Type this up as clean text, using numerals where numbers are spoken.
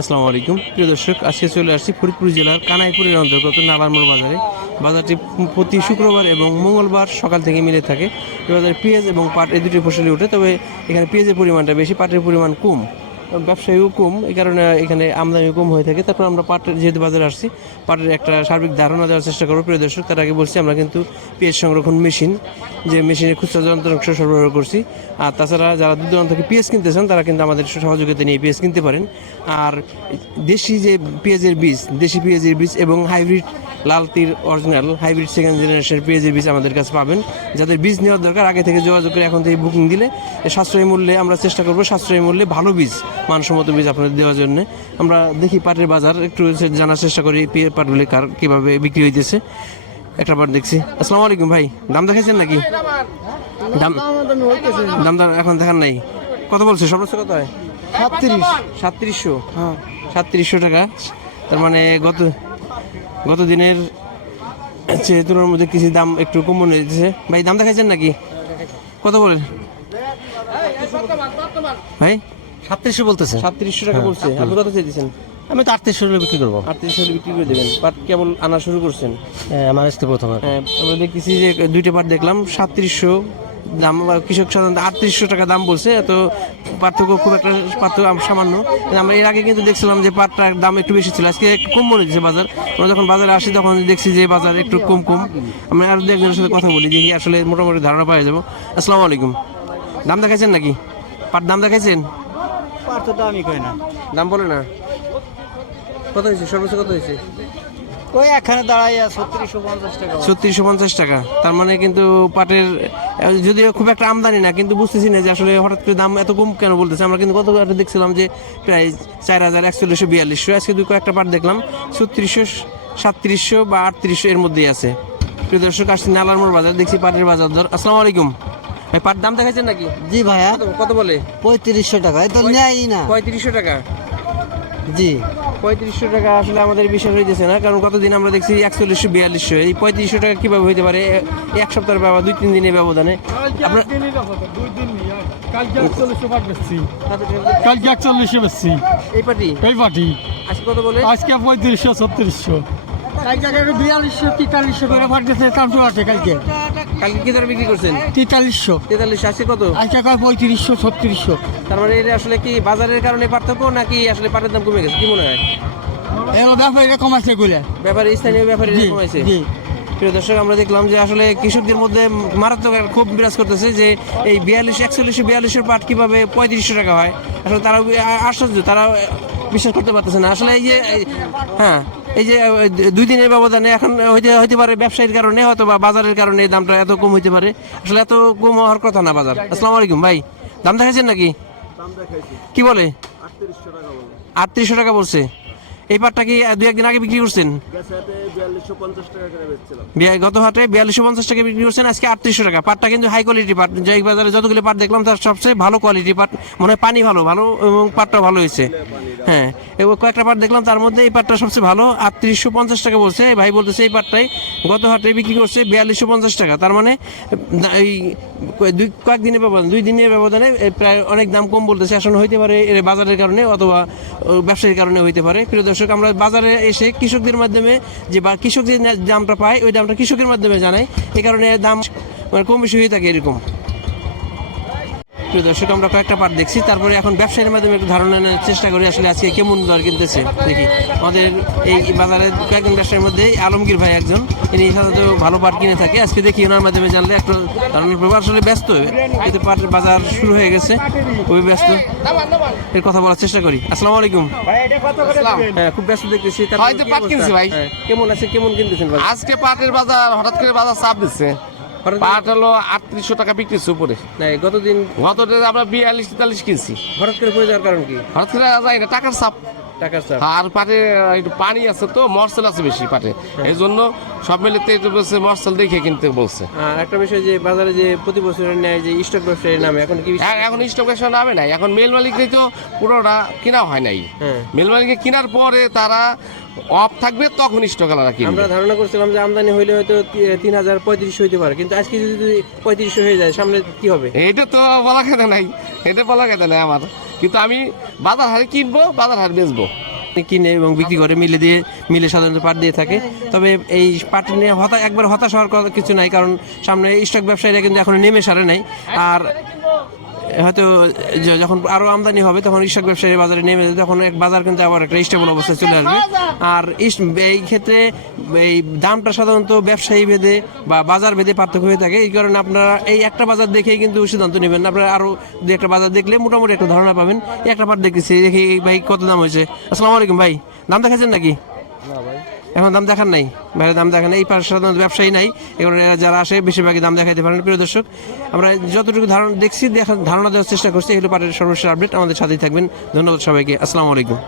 আসসালামু আলাইকুম প্রিয় দর্শক, আজকে চলে আসছি ফরিদপুর জেলার কানাইপুরের অন্তর্গত নালারমোড় বাজারে। বাজারটি প্রতি শুক্রবার এবং মঙ্গলবার সকাল থেকে মিলে থাকে। এই বাজারে পেঁয়াজ এবং পাট এই দুটি ফসলই ওঠে, তবে এখানে পেঁয়াজের পরিমাণটা বেশি, পাটের পরিমাণ কম। ব্যবসায়ীও কম, এই কারণে এখানে আমদানি কম হয়ে থাকে। তারপর আমরা পাটের যেহেতু বাজারে আসছি, পাটের একটা সার্বিক ধারণা দেওয়ার চেষ্টা করবো প্রিয় দর্শক। তার আগে বলছি আমরা কিন্তু পেঁয়াজ সংরক্ষণ মেশিন, যে মেশিনের খুচরা যন্ত্রাংশ সরবরাহ করছি। আর তাছাড়া যারা দূর দূরান্ত থেকে পেঁয়াজ কিনতে চান তারা কিন্তু আমাদের সহযোগিতা নিয়ে পেঁয়াজ কিনতে পারেন। আর দেশি যে পেঁয়াজের বীজ, দেশি পেঁয়াজের বীজ এবং হাইব্রিড লাল তীর অরিজিনাল হাইব্রিড সেকেন্ড জেনারেশনের পেঁয়াজের বীজ আমাদের কাছে পাবেন। যাদের বীজ নেওয়ার দরকার আগে থেকে যোগাযোগ করে এখন থেকে বুকিং দিলে সাশ্রয়ী মূল্যে আমরা চেষ্টা করবো, সাশ্রয়ী মূল্যে ভালো বীজ, মানসম্মত বীজ আপনাদের দেওয়ার জন্য। আমরা দেখি পাটের বাজার একটু জানার চেষ্টা করি, পাটগুলি কীভাবে বিক্রি হইতেছে। একটা পাট দেখছি। আসসালামু আলাইকুম ভাই, দাম দেখাইছেন নাকি? দাম এখন দেখান নাই। কত বলছে সর্বোচ্চ কত হয়? 3700। হ্যাঁ 3700 টাকা। তার মানে গত দিনের তুলনার মধ্যে কিছু দাম একটু কম মনে হয়েছে। ভাই দাম দেখাইছেন নাকি? কত বলেন ভাই? 3700 বলতেছে। 3700 টাকা বলছে। আপনি কত চাইছেন? আমি তো 3800 হলে বিক্রি করবো। 3800 বিক্রি করে দেবেন। পাট কেবল আনা শুরু করছেন? আমার আজকে প্রথম। হ্যাঁ, আমরা দেখতেছি যে দুইটা পাট দেখলাম 3700 দাম, কৃষক সাধারণত 3800 টাকা দাম বলছে। এত পার্থক্য, খুব একটা পার্থক্য সামান্য। আমরা এর আগে কিন্তু দেখছিলাম যে পাটটার দাম একটু বেশি ছিল, আজকে একটু কম মনে হচ্ছে বাজার। আমরা যখন বাজারে আসি তখন দেখছি যে বাজার একটু কম। আমরা আর দু একজনের সাথে কথা বলি, দেখি আসলে মোটামুটি ধারণা পাওয়া যাবো। আসসালামু আলাইকুম, দাম দেখাইছেন নাকি? পাট দাম দেখাইছেন? পাট তো দামই কই না। দাম বলে না। কত হয়েছে সর্বোচ্চ? কত হয়েছে? ওই এখানে দাঁড়াই 3650 টাকা। 3650 টাকা। তার মানে কিন্তু পাটের যদিও খুব একটা আমদানি না, কিন্তু বুঝতেছি না যে আসলে হঠাৎ করে দাম এত কম কেন বলতেছে। আমরা কিন্তু গত দেখছিলাম যে প্রায় 4142। আজকে কয়েকটা পাট দেখলাম 3600, 3700 বা 3800 এর মধ্যেই আছে। প্রিয় দর্শক, আসছি নালারমোড় বাজার, দেখছি পাটের বাজার দর। আসসালামু আলাইকুম ভাই, পাট দাম দেখাইছেন নাকি? জি ভাইয়া। কত বলে? 3500 টাকা। এই তো নেয়ই না। 3500 টাকা। জি 3500 টাকা আসলে আমাদের বিষয় হইতেছে না, কারণ গতদিন আমরা দেখছি 4142। এই 3500 টাকা কিভাবে হইতে পারে এক সপ্তাহের ব্যবধান, 2-3 দিনের ব্যবধানে? আপনার কালকে 41 বেচছি। এই পাটি আজকে কত বলে? আজকে 3500 3600। কালকে 4200 4300 করে ভাট গেছে কামটো আছে কালকে কি দরে বিক্রি করছেন? 4300। আজকে কত? আজকে 3500 3600। তার মানে এটা আসলে কি বাজারের কারণে পার্থক্য, নাকি আসলে পাটের দাম কমে গেছে, কি মনে হয়? এগুলো ব্যাপারে এরকম আছে গুলে স্থানীয় ব্যাপারে জি, কমাইছে। জি। প্রিয় দর্শক, আমরা দেখলাম যে আসলে কৃষকদের মধ্যে মারাত্মক খুব বিরাজ করতেছে যে এই 4142 পাট কিভাবে 3500 টাকা হয়। আসলে তারা আশ্চর্য, তারা বিশ্বাস করতে পারতেছে না আসলে। এই যে হ্যাঁ, এই যে 2 দিনের ব্যবধানে এখন হইতে পারে ব্যবসায়ীর কারণে, হয়তো বা বাজারের কারণে এই দামটা এত কম হইতে পারে। আসলে এত কম হওয়ার কথা না বাজার। আসসালামু আলাইকুম ভাই, দাম দেখাইছেন নাকি? কি বলে? 3800 টাকা বলছে। এই পাটটা কি 2-1 দিন আগে বিক্রি করছেন? গত হাটে 4250 টাকা বিক্রি করছেন, আজকে 3800 টাকা। পাটটা কিন্তু হাই কোয়ালিটি পাট। যে বাজারে যতগুলো পাট দেখলাম তার সবচেয়ে ভালো কোয়ালিটি পাট, মানে পানি ভালো এবং পাটটা ভালো হয়েছে। হ্যাঁ, এবং কয়েকটা পাট দেখলাম তার মধ্যে এই পাটটা সবচেয়ে ভালো। 3850 টাকা বলছে ভাই, বলতেছে এই পাটটাই গত হাটে বিক্রি করছে 4250 টাকা। তার মানে এই কয়েকদিনের ব্যবধান, 2 দিনের ব্যবধানে প্রায় অনেক দাম কম বলতেছে। আসলে হইতে পারে এর বাজারের কারণে অথবা ব্যবসায়ীর কারণে হইতে পারে। প্রিয় দর্শক, আমরা বাজারে এসে কৃষকদের মাধ্যমে যে কৃষক যে দামটা পায় ওই দামটা কৃষকের মাধ্যমে জানাই, এই কারণে দাম কম বেশি হয়ে থাকে এরকম। প্রিয় দর্শক, আমরা কয়েকটা পাট দেখছি, তারপরে এখন ব্যবসায়ীর মাধ্যমে একটু ধারণা নেওয়ার চেষ্টা করি আসলে আজকে কেমন দর কিনতেছে। দেখি আমাদের এই বাজারে কয়েকজন ব্যবসায়ীর মধ্যে আলমগীর ভাই একজন, ইনি সাধারণত ভালো পাট কিনে থাকে। আজকে দেখি ওনার মাধ্যমে জানলে একটু ধারণা পাবো। আসলে ব্যস্ত, কিন্তু পাটের বাজার শুরু হয়ে গেছে, খুবই ব্যস্ত। এর কথা বলার চেষ্টা করি। আসসালামু আলাইকুম। হ্যাঁ, খুব ব্যস্ত দেখতেছি। পাট কিনছি ভাই। কেমন আছে, কেমন কিনতেছেন? আজকে পাটের বাজার হঠাৎ করে বাজার চাপ দিচ্ছে। পাট হলো 3800 টাকা বিক্রিছে উপরে। গতদিন আমরা 42-43 কিনছি। হঠাৎ করে পড়ে যাওয়ার কারণ কি? হঠাৎ করে যাই না, টাকার চাপ। আর পাটে একটু পানি আছে তো, মরসেল আছে বেশি পাটে, এই জন্য সব মিলিতে একটু বলছে মরসেল দেখে কিনতে বলছে। একটা বিষয় যে বাজারে যে প্রতি বছরের ন্যায় যে স্টক ব্যবসায়ীর নামে এখন কি এখন স্টক ব্যবসার নামে নাই, এখন মেল মালিকরাই তো পুরোটা কিনা হয় নাই। মেল মালিকে কেনার পরে তারা অফ থাকবে তখন স্টক আলাদা কিনবে। আমরা ধারণা করছিলাম যে আমদানি হইলে হয়তো 3035 হইতে পারে, কিন্তু আজকে যদি 3500 হয়ে যায় সামনে কি হবে? এটা তো বলা কথা নাই, এটা বলা কথা নাই আমার। কিন্তু আমি বাজার হারে কিনবো, বাজার হারে বেচবো। কিনে এবং বিক্রি করে মিলে সাধারণত পাট দিয়ে থাকে। তবে এই পাট নিয়ে একবার হতাশ হওয়ার কথা কিছু নাই, কারণ সামনে স্টক ব্যবসায়ীরা কিন্তু এখনো নেমে সারে নাই। আর হয়তো যখন আরো আমদানি হবে তখন কৃষক ব্যবসায়ী বাজারে নেমে যাবে, তখন এক বাজার কিন্তু আবার একটা স্টেবল অবস্থায় চলে আসবে। আর এই ক্ষেত্রে এই দামটা সাধারণত ব্যবসায়ী ভেদে বা বাজার ভেদে পার্থক্য হয়ে থাকে। এই কারণে আপনারা এই একটা বাজার দেখেই কিন্তু সিদ্ধান্ত নেবেন না, আপনারা আরো দু একটা বাজার দেখলে মোটামুটি একটা ধারণা পাবেন। একটা পাট দেখেছি, দেখি ভাই কত দাম হয়েছে। আসসালামু আলাইকুম ভাই, দাম দেখাচ্ছেন নাকি? এখন দাম দেখান নাই, বাইরে দাম দেখান এই পাশে সাধারণত ব্যবসায়ী নাই, এখন যারা আসে বেশিরভাগই দাম দেখাইতে পারেন। প্রিয় দর্শক, আমরা যতটুকু ধারণা দেখছি ধারণা দেওয়ার চেষ্টা করছি। এগুলো পাটের সর্বশেষ আপডেট, আমাদের সাথেই থাকবেন। ধন্যবাদ সবাইকে, আসসালামু আলাইকুম।